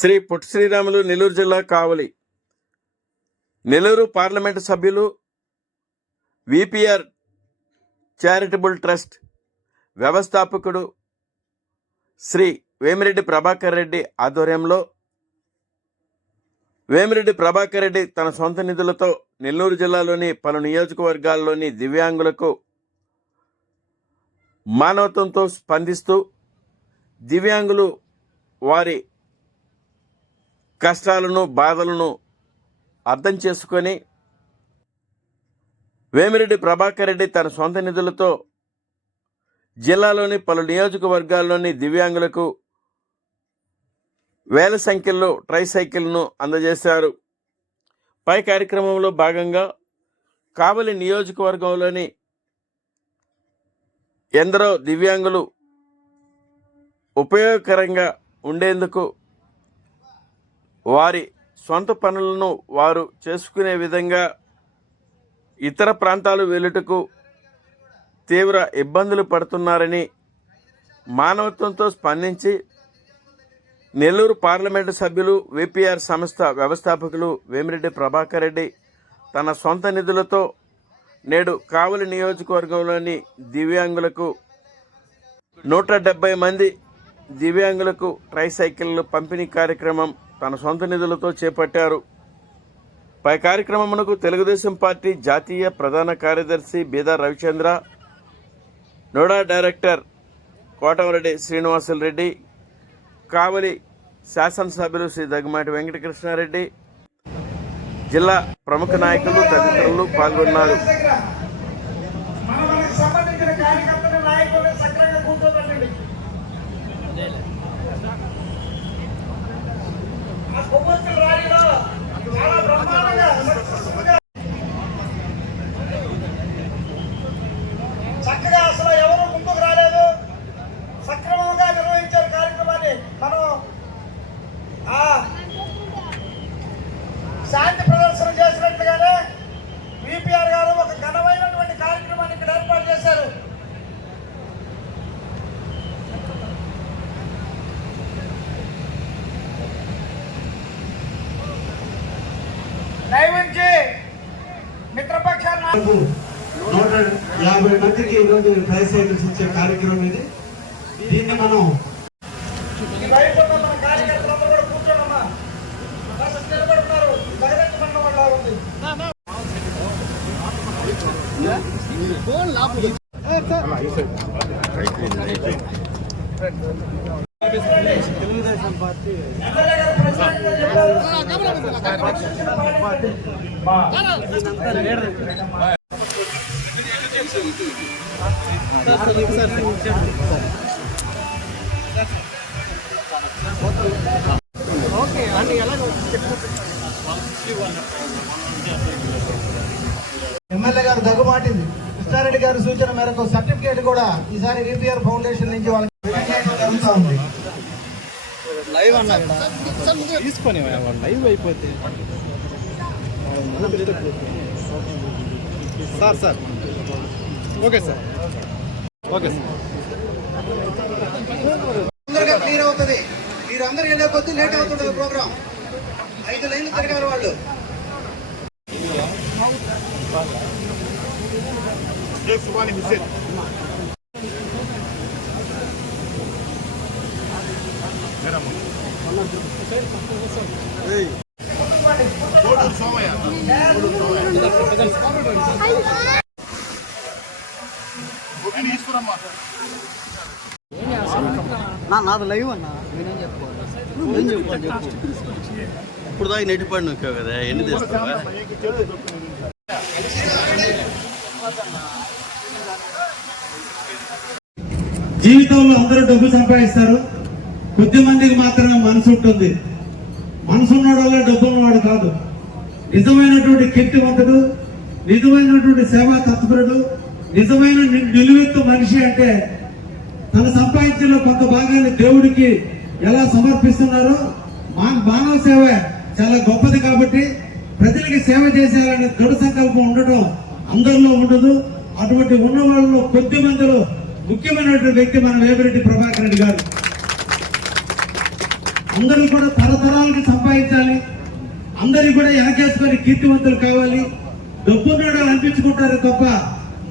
శ్రీ పుట్టి శ్రీరాములు నెల్లూరు జిల్లా కావలి. నెల్లూరు పార్లమెంటు సభ్యులు విపిఆర్ చారిటబుల్ ట్రస్ట్ వ్యవస్థాపకుడు శ్రీ వేమిరెడ్డి ప్రభాకర్ రెడ్డి ఆధ్వర్యంలో వేమిరెడ్డి ప్రభాకర్ రెడ్డి తన సొంత నిధులతో నెల్లూరు జిల్లాలోని పలు నియోజకవర్గాల్లోని దివ్యాంగులకు మానవత్వంతో స్పందిస్తూ దివ్యాంగులు వారి కష్టాలను బాధలను అర్థం చేసుకొని వేమిరెడ్డి ప్రభాకర్ రెడ్డి తన సొంత నిధులతో జిల్లాలోని పలు నియోజకవర్గాల్లోని దివ్యాంగులకు వేల సంఖ్యలో ట్రైసైకిల్ను అందజేశారు. పై కార్యక్రమంలో భాగంగా కావలి నియోజకవర్గంలోని ఎందరో దివ్యాంగులు ఉపయోగకరంగా ఉండేందుకు వారి సొంత పనులను వారు చేసుకునే విధంగా ఇతర ప్రాంతాలు వెళ్ళుటకు తీవ్ర ఇబ్బందులు పడుతున్నారని మానవత్వంతో స్పందించి నెల్లూరు పార్లమెంటు సభ్యులు విపిఆర్ సంస్థ వ్యవస్థాపకులు వేమిరెడ్డి ప్రభాకర్ రెడ్డి తన సొంత నిధులతో నేడు కావలి నియోజకవర్గంలోని దివ్యాంగులకు నూట డెబ్బై మంది దివ్యాంగులకు ట్రైసైకిళ్ళు పంపిణీ కార్యక్రమం తన సొంత నిధులతో చేపట్టారు. పై కార్యక్రమమునకు తెలుగుదేశం పార్టీ జాతీయ ప్రధాన కార్యదర్శి బీదా రవిచంద్ర నోడా డైరెక్టర్ కోటమరెడ్డి శ్రీనివాసులు రెడ్డి కావలి శాసనసభ్యులు శ్రీ దగ్గుమాటి వెంకటకృష్ణారెడ్డి జిల్లా ప్రముఖ నాయకులు తదితరులు పాల్గొన్నారు. నూట యాభై మందికి ఈరోజు ట్రైసైకిల్స్ ఇచ్చే కార్యక్రమం ఇది. దీన్ని మనం తెలుగుదేశం పార్టీ. ఎమ్మెల్యే గారు ప్రజలకు ఎమ్మెల్యే గారు దగ్గుమాటింది కృష్ణారెడ్డి గారి సూచన మేరకు సర్టిఫికేట్ కూడా ఈసారి రిపిఆర్ ఫౌండేషన్ నుంచి వాళ్ళకి జరుగుతూ ఉంది. లైవ్ అన్నారు. తీసుకొని లైవ్ అయిపోతే sir sir. Okay sir. Okay sir. తొందరగా క్లియర్ అవుతుంది. మీరందరూ వెళ్ళే కొద్దీ లేట్ అవుతుంటుంది ప్రోగ్రామ్. ఐదు లైన్లు తిరగారు వాళ్ళు. నా నాది లైవ్ అన్నా నేనేం చెప్పుకోవాలి? ఏం చెప్పుకోవాలి? చెప్పు. ఇప్పుడు దాకా నెట్టిపడి నొక్కావు కదా ఎన్ని తెస్తావా? జీవితంలో అందరూ డబ్బు సంపాదిస్తారు. కొద్ది మందికి మాత్రమే మనసు ఉంటుంది. మనసు ఉన్నాడు వల్ల డబ్బు ఉన్నవాడు కాదు. నిజమైనటువంటి కీర్తివంతుడు నిజమైనటువంటి సేవా తత్పరుడు నిజమైన నిలువెత్తు మనిషి అంటే తను సంపాదించిన కొంత భాగాన్ని దేవుడికి ఎలా సమర్పిస్తున్నారో మా మానవ సేవ చాలా గొప్పది కాబట్టి ప్రజలకి సేవ చేసేయాలనే దృఢ సంకల్పం ఉండటం అందరిలో ఉండదు. అటువంటి ఉన్న వాళ్ళలో కొద్ది మందిలో ముఖ్యమైనటువంటి వ్యక్తి మన వేమిరెడ్డి ప్రభాకర్ రెడ్డి గారు. అందరూ కూడా తరతరాలకి సంపాదించాలి. అందరికీ కూడా వెనకేసుకొని కీర్తివంతులు కావాలి. డబ్బున్నాడు అనిపించుకుంటారు తప్ప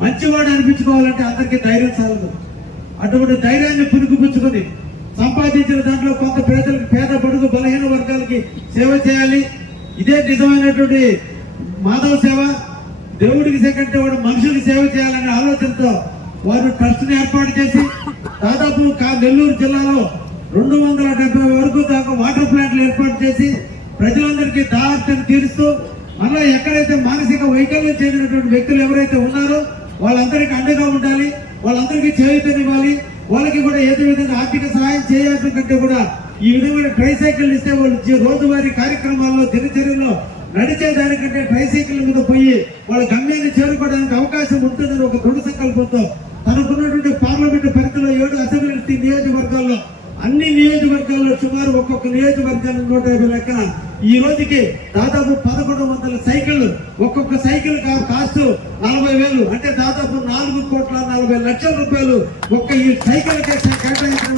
మంచివాడు అనిపించుకోవాలంటే అందరికీ ధైర్యం సాగదు అటువంటి ధైర్యాన్ని పురుకుపుచ్చుకొని సంపాదించిన దాంట్లో కొంత పేదలకు పేద బడుగు బలహీన వర్గాలకి సేవ చేయాలి. ఇదే నిజమైనటువంటి మాధవ సేవ. దేవుడికి సెకంటే వాడు మనుషులకు సేవ చేయాలనే ఆలోచనతో వారు ట్రస్ట్ని ఏర్పాటు చేసి దాదాపు నెల్లూరు జిల్లాలో రెండు వందల డెబ్బై వరకు దాకా వాటర్ ప్లాంట్లు ఏర్పాటు చేసి ప్రజలందరికీ దాహం తీరుస్తూ అలా ఎక్కడైతే మానసిక వైకల్యం చెందినటువంటి వ్యక్తులు ఎవరైతే ఉన్నారో వాళ్ళందరికీ అండగా ఉండాలి. వాళ్ళందరికీ చేయుతనివ్వాలి వాళ్ళకి కూడా ఏదో విధంగా ఆర్థిక సహాయం చేయాల్సిన కంటే కూడా ఈ విధమైన ట్రైసైకిల్ ఇస్తే వాళ్ళు రోజువారీ కార్యక్రమాల్లో దినచర్యలో నడిచే దానికంటే ట్రైసైకిల్ మీద పోయి వాళ్ళ గమ్యాన్ని చేరుకోవడానికి అవకాశం ఉంటుందని ఒక దృఢ సంకల్పంతో తనకున్నటువంటి పార్లమెంటు పరిధిలో ఏడు అసెంబ్లీ నియోజకవర్గాల్లో అన్ని నియోజకవర్గాల్లో సుమారు ఒక్కొక్క నియోజకవర్గానికి నూట యాభై లెక్కన ఈ రోజుకి దాదాపు పదకొండు వందల సైకిల్ ఒక్కొక్క సైకిల్ కా- కాస్ట్ నలభై వేలు అంటే దాదాపు నాలుగు కోట్ల నలభై లక్షల రూపాయలు ఒక్క ఈ సైకిల్ కేటాయించడం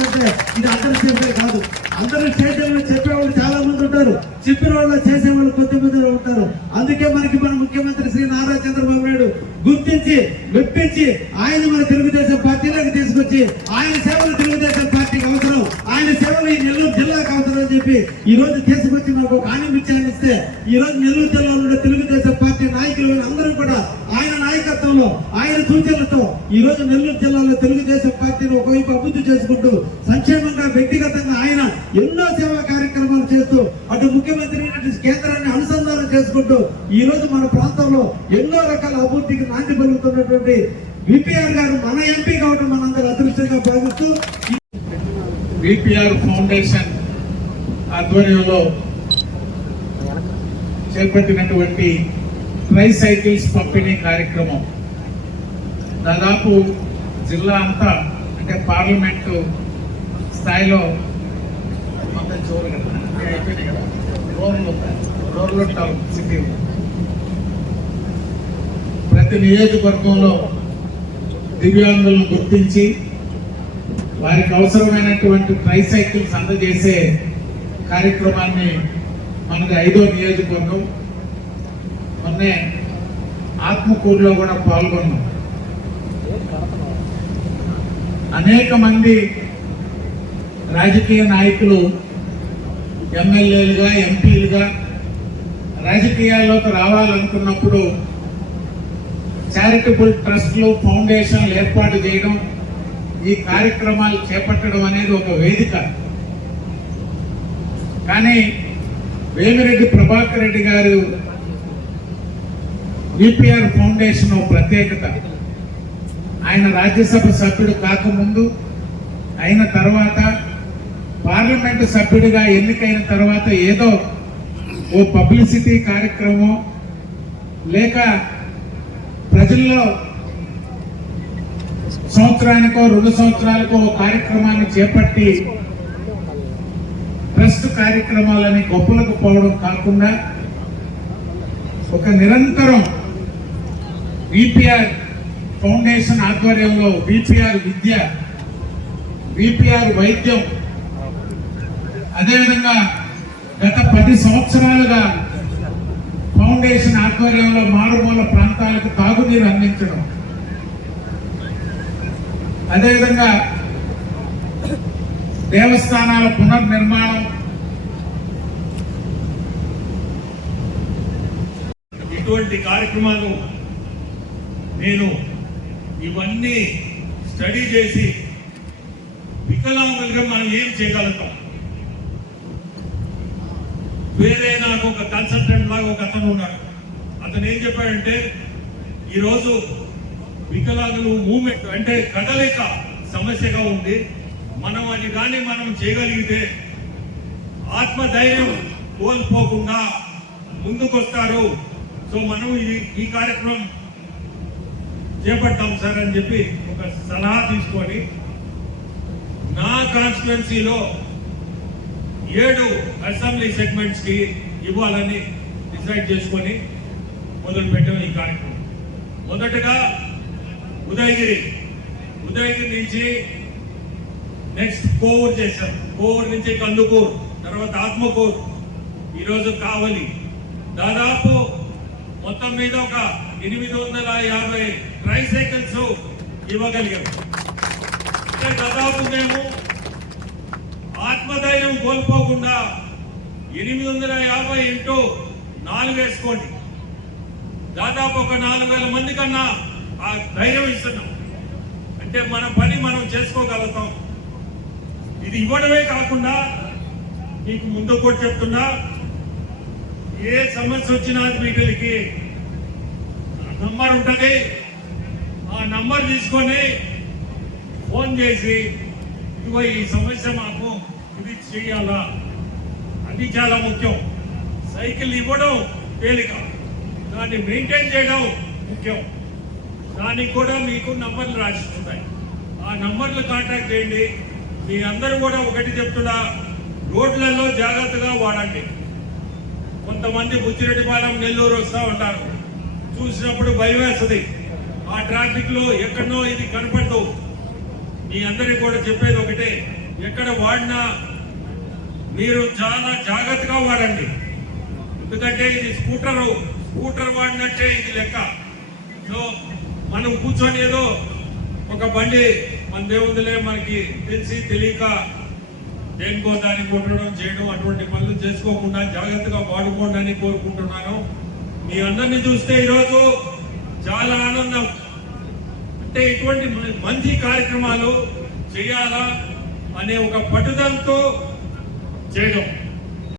ఇది అందరూ చేసే కాదు. అందరూ స్టేషన్లో చెప్పేవాళ్ళు చాలా మంది ఉంటారు. చెప్పిన వాళ్ళు చేసేవాళ్ళు కొద్దిమంది ఉంటారు. అందుకే మనకి మన ముఖ్యమంత్రి శ్రీ నారా చంద్రబాబు నాయుడు గుర్తించి మెప్పించి ఆయన మన తెలుగుదేశం పార్టీలోకి తీసుకొచ్చి ఆయన సేవలు తెలుగుదేశం పార్టీకి అవసరం. ఆయన సేవలు ఈ నెల్లూరు జిల్లాకు అవసరం అని చెప్పి ఈ రోజు తీసుకొచ్చి నాకు ఒక ఆనిమిత్యాన్ని ఇస్తే ఈ రోజు నెల్లూరు జిల్లాలో తెలుగుదేశం పార్టీ నాయకులు అందరూ కూడా నాయకత్వంలో ఆయన సూచనలతో ఈ రోజు నెల్లూరు జిల్లాలో తెలుగుదేశం పార్టీని ఒకవైపు అభివృద్ధి చేసుకుంటూ సంక్షేమంగా వ్యక్తిగతంగా ఆయన ఎన్నో సేవా కార్యక్రమాలు చేస్తూ అటు ముఖ్యమంత్రి కేంద్రాన్ని అనుసంధానం చేసుకుంటూ ఈ రోజు మన ప్రాంతంలో ఎన్నో రకాల అభివృద్ధికి నాంది పలుకుతున్నటువంటి విపిఆర్ గారు మన ఎంపీ కావడం మనందరూ అదృష్టంగా భావిస్తూ విపిఆర్ ఫౌండేషన్ ఆధ్వర్యంలో చేపట్టినటువంటి ట్రైసైకిల్స్ పంపిణీ కార్యక్రమం. దాదాపు జిల్లా అంతా అంటే పార్లమెంటు స్థాయిలో మొత్తం చివరి కదా, అయిపోయినాయి కదా. Town city. ప్రతి నియోజకవర్గంలో దివ్యాంగులను గుర్తించి వారికి అవసరమైనటువంటి ట్రైసైకిల్స్ అందజేసే కార్యక్రమాన్ని మనది ఐదో నియోజకవర్గం. మొన్నే ఆత్మకూరులో కూడా పాల్గొన్నాం. అనేక మంది రాజకీయ నాయకులు ఎమ్మెల్యేలుగా ఎంపీలుగా రాజకీయాల్లోకి రావాలనుకున్నప్పుడు చారిటబుల్ ట్రస్ట్లు ఫౌండేషన్లు ఏర్పాటు చేయడం ఈ కార్యక్రమాలు చేపట్టడం అనేది ఒక వేదిక. కానీ వేమిరెడ్డి ప్రభాకర్ రెడ్డి గారు విపిఆర్ ఫౌండేషన్ ప్రత్యేకత. ఆయన రాజ్యసభ సభ్యుడు కాకముందు అయిన తర్వాత పార్లమెంటు సభ్యుడిగా ఎన్నికైన తర్వాత ఏదో ఓ పబ్లిసిటీ కార్యక్రమం లేక ప్రజల్లో సంవత్సరానికో రెండు సంవత్సరాలకో ఓ కార్యక్రమాన్ని చేపట్టి ట్రస్ట్ కార్యక్రమాలని గొప్పలకు పోవడం కాకుండా ఒక నిరంతరం విపిఆర్ ఫౌండేషన్ ఆధ్వర్యంలో విపిఆర్ విద్య విపిఆర్ వైద్యం అదేవిధంగా గత పది సంవత్సరాలుగా ఫౌండేషన్ ఆధ్వర్యంలో మారుమూల ప్రాంతాలకు తాగునీరు అందించడం. అదేవిధంగా దేవస్థానాల పునర్నిర్మాణం. ఇటువంటి కార్యక్రమాలు నేను ఇవన్నీ స్టడీ చేసి వికలాంగులుగా మనం ఏం చేయగలుగుతాం? వేరే నాకు ఒక కన్సల్టెంట్ లాగా ఒక అతను ఉన్నాడు. అతను ఏం చెప్పాడంటే ఈరోజు వికలాంగులు మూమెంట్ అంటే కదలిక సమస్యగా ఉంది. మనం అది కానీ మనం చేయగలిగితే ఆత్మధైర్యం కోల్పోకుండా ముందుకొస్తారు. సో మనం ఈ ఈ కార్యక్రమం చేపట్టాం సార్ అని చెప్పి ఒక సలహా తీసుకొని నా కాన్స్టిట్యున్సీలో ఏడు అసెంబ్లీ సెగ్మెంట్స్కి ఇవ్వాలని డిసైడ్ చేసుకొని మొదలుపెట్టాం ఈ కార్యక్రమం. మొదటగా ఉదయగిరి. ఉదయగిరి నుంచి నెక్స్ట్ కోవూరు చేశాం. కోవూరు నుంచి కందుకూరు తర్వాత ఆత్మకూరు ఈరోజు కావలి. దాదాపు మొత్తం మీద ఒక ఎనిమిది వందల యాభై ట్రైసైకిల్స్ ఇవ్వగలిగాం. అంటే దాదాపు మేము ఆత్మధైర్యం కోల్పోకుండా ఎనిమిది వందల యాభై ఇంటూ నాలుగు వేసుకోండి. దాదాపు ఒక నాలుగు వేల మంది కన్నా ఆ ధైర్యం ఇస్తున్నాం. అంటే మన పని మనం చేసుకోగలుగుతాం. ఇది ఇవ్వడమే కాకుండా మీకు ముందు కూడా చెప్తున్నా ఏ సమస్య వచ్చినా వీటికి నంబర్ ఉంటుంది. ఆ నంబర్ తీసుకొని ఫోన్ చేసి ఇదిగో ఈ సమస్య మాకు ఇది చేయాలా? అది చాలా ముఖ్యం. సైకిల్ ఇవ్వడం తేలిక. దాన్ని మెయింటైన్ చేయడం ముఖ్యం. దానికి కూడా మీకు నంబర్లు రాసిస్తున్నాయి ఆ నంబర్లు కాంటాక్ట్ చేయండి. మీ అందరూ కూడా ఒకటి చెప్తున్నా రోడ్లలో జాగ్రత్తగా వాడండి. కొంతమంది బుచ్చిరెడ్డిపాలెం నెల్లూరు వస్తూ ఉంటారు. చూసినప్పుడు భయం వేస్తుంది. ఆ ట్రాఫిక్లో ఎక్కడనో ఇది కనపడదు. మీ అందరికి కూడా చెప్పేది ఒకటే ఎక్కడ వాడినా మీరు చాలా జాగ్రత్తగా వాడండి. ఎందుకంటే ఇది స్కూటర్ స్కూటర్ వాడినట్టే ఇది లెక్క. సో మనం కూర్చొని ఏదో ఒక బండి మన దేవుందులే మనకి తెలిసి తెలియక దేనికో దాన్ని కొట్టడం చేయడం అటువంటి పనులు చేసుకోకుండా జాగ్రత్తగా వాడుకోండి అని కోరుకుంటున్నాను. మీ అందరిని చూస్తే ఈరోజు చాలా ఆనందం. అంటే ఇటువంటి మంచి కార్యక్రమాలు చేయాలా అనే ఒక పట్టుదలతో చేయడం.